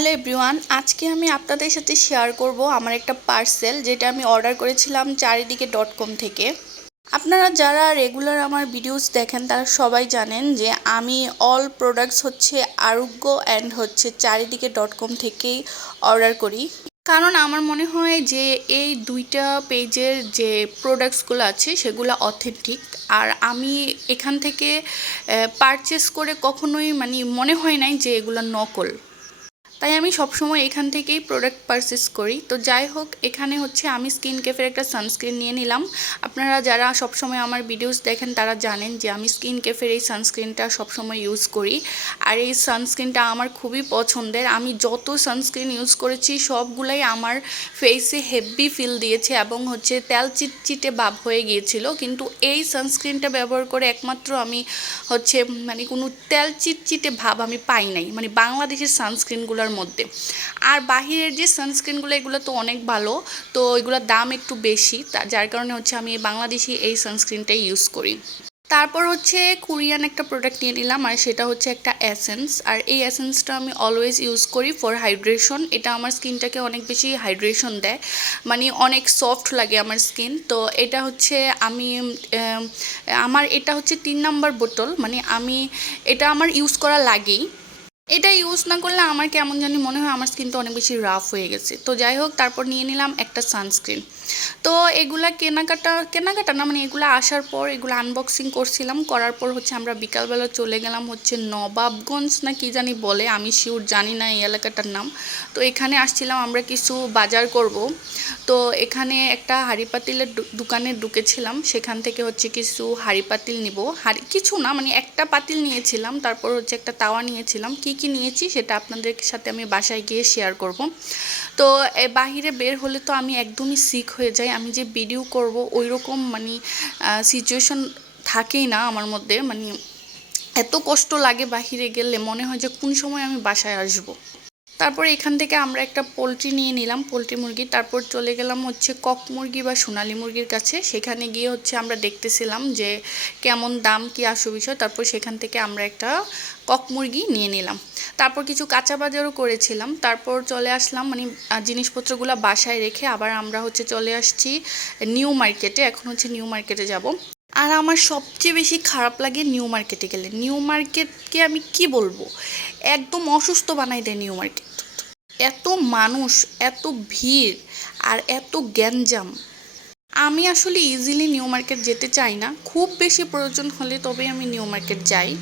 Hello everyone, আজকে আমি আপনাদের সাথে শেয়ার করব আমার একটা পার্সেল যেটা আমি অর্ডার করেছিলাম চারিদিকে.com থেকে। আপনারা যারা রেগুলার আমার ভিডিওস দেখেন তারা সবাই জানেন যে আমি অল প্রোডাক্টস হচ্ছে আরোগ্য অ্যান্ড হচ্ছে চারিদিকে.com থেকেই অর্ডার করি। কারণ আমার মনে হয় যে এই দুইটা পেজের যে প্রোডাক্টসগুলো আছে সেগুলো অথেন্টিক। আর আমি এখান থেকে পারচেস করে কখনোই মনে হয় নাই যে এগুলো নকল। তাই আমি সবসময় এখান থেকেই প্রোডাক্ট পারচেস করি। তো যাই হোক, এখানে হচ্ছে আমি স্কিন কেফের একটা সানস্ক্রিন নিয়ে নিলাম। আপনারা যারা সবসময় আমার ভিডিওস দেখেন তারা জানেন যে আমি স্কিন কেফের এই সানস্ক্রিনটা সবসময় ইউজ করি। আর এই সানস্ক্রিনটা আমার খুবই পছন্দের। আমি যত সানস্ক্রিন ইউজ করেছি সবগুলাই আমার ফেসে হেভি ফিল দিয়েছে এবং হচ্ছে তেল চিটচিটে ভাব হয়ে গিয়েছিল। কিন্তু এই সানস্ক্রিনটা ব্যবহার করে একমাত্র আমি হচ্ছে কোনো তেল চিটচিটে ভাব আমি পাই নাই বাংলাদেশের সানস্ক্রিনগুলোর মধ্যে। আর বাহিরের যে সানস্ক্রিনগুলো এগুলো তো অনেক ভালো, তো এগুলোর দাম একটু বেশি, যার কারণে হচ্ছে আমি বাংলাদেশি এই সানস্ক্রিনটাই ইউজ করি। তারপর হচ্ছে কোরিয়ান একটা প্রোডাক্ট নিয়ে নিলাম, আর সেটা হচ্ছে একটা এসেন্স। আর এই এসেন্সটা আমি অলওয়েজ ইউজ করি ফর হাইড্রেশন। এটা আমার স্কিনটাকে অনেক বেশি হাইড্রেশন দেয়, অনেক সফট লাগে আমার স্কিন। তো এটা হচ্ছে আমার এটা হচ্ছে 3 নাম্বার বোতল, আমি এটা আমার ইউজ করা লাগেই। এটা ইউজ না করলে আমার কেমন জানি মনে হয় আমার স্কিনটা অনেক বেশি রাফ হয়ে গেছে। তো যাই হোক, তারপর নিয়ে নিলাম একটা সানস্ক্রিন। তো এগুলা কেনাকাটা না, এগুলো আসার পর এগুলো আনবক্সিং করছিলাম। করার পর হচ্ছে আমরা বিকালবেলা চলে গেলাম হচ্ছে নবাবগঞ্জ না কি জানি বলে, আমি শিওর জানি না এই এলাকাটার নাম। তো এখানে আসছিলাম আমরা কিছু বাজার করব। তো এখানে একটা হাঁড়ি পাতিলের দোকানে ঢুকেছিলাম, সেখান থেকে হচ্ছে কিছু হাঁড়ি পাতিল নিব। কিছু না, একটা পাতিল নিয়েছিলাম, তারপর হচ্ছে একটা তাওয়া নিয়েছিলাম। কি নিয়েছি সেটা আপনাদের সাথে আমি বাসায় গিয়ে শেয়ার করব। তো বাহিরে বের হলে তো আমি একদমই সিক হয়ে যাই। আমি যে ভিডিও করব ওই রকম সিচুয়েশন থাকেই না আমার মধ্যে। এত কষ্ট লাগে বাহিরে গেলে, মনে হয় যে কোন সময় আমি বাসায় আসব। তারপরে এখান থেকে আমরা একটা পোলট্রি নিয়ে নিলাম, পোলট্রি মুরগি। তারপর চলে গেলাম হচ্ছে কক মুরগি বা সোনালী মুরগির কাছে। সেখানে গিয়ে হচ্ছে আমরা দেখতেছিলাম যে কেমন দাম কি আসো বিষয়। তারপর সেখান থেকে আমরা একটা কক মুরগি নিয়ে নিলাম। তারপর কিছু কাঁচা বাজারও করেছিলাম। তারপর চলে আসলাম জিনিসপত্রগুলো বাসায় রেখে আবার আমরা হচ্ছে চলে আসছি নিউ মার্কেটে। এখন হচ্ছে নিউ মার্কেটে যাব। আর আমার সবচেয়ে বেশি খারাপ লাগে নিউ মার্কেটে গেলে। নিউ মার্কেটকে আমি কি বলবো, একদম অসুস্থ বানাই দেয় নিউ মার্কেট। এত মানুষ, এত ভিড়, আর এত গ্যাঞ্জাম। আমি আসলে ইজিলি নিউ মার্কেট যেতে চাই না, খুব বেশি প্রয়োজন হলে তবে আমি নিউ মার্কেট যাই।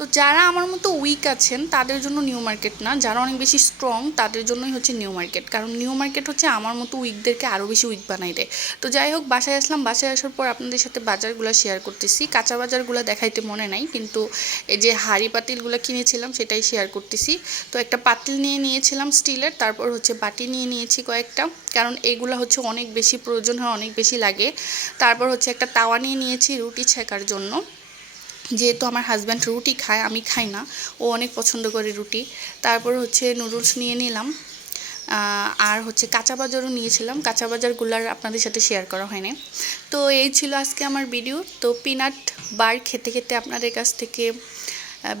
তো যারা আমার মতো উইক আছেন তাদের জন্য নিউ মার্কেট না, যারা অনেক বেশি স্ট্রং তাদের জন্যই হচ্ছে নিউ মার্কেট। কারণ নিউ মার্কেট হচ্ছে আমার মতো উইকদেরকে আরও বেশি উইক বানাই দেয়। তো যাই হোক, বাসায় আসলাম। বাসায় আসার পর আপনাদের সাথে বাজারগুলো শেয়ার করতেছি। কাঁচা বাজারগুলো দেখাইতে মনে নাই, কিন্তু এই যে হাঁড়ি পাতিলগুলো কিনেছিলাম সেটাই শেয়ার করতেছি। তো একটা পাতিল নিয়ে নিয়েছিলাম স্টিলের, তারপর হচ্ছে বাটি নিয়ে নিয়েছি কয়েকটা, কারণ এগুলো হচ্ছে অনেক বেশি প্রয়োজন হয়, অনেক বেশি লাগে। তারপর হচ্ছে একটা তাওয়া নিয়ে নিয়েছি রুটি ছেঁকার জন্য, যেহেতু আমার হাজব্যান্ড রুটি খায়, আমি খাই না, ও অনেক পছন্দ করে রুটি। তারপর হচ্ছে নুডলস নিয়ে নিলাম। আর হচ্ছে কাঁচা বাজারও নিয়েছিলাম, কাঁচা বাজারগুলার আপনাদের সাথে শেয়ার করা হয়নি। তো এই ছিল আজকে আমার ভিডিও। তো পিনাট বার খেতে খেতে আপনাদের কাছ থেকে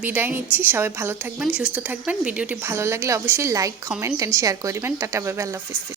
বিদায় নিচ্ছি। সবাই ভালো থাকবেন, সুস্থ থাকবেন। ভিডিওটি ভালো লাগলে অবশ্যই লাইক, কমেন্ট অ্যান্ড শেয়ার করে দেবেন। টাটা, বাই বাই, আল্লাহ হাফিজ।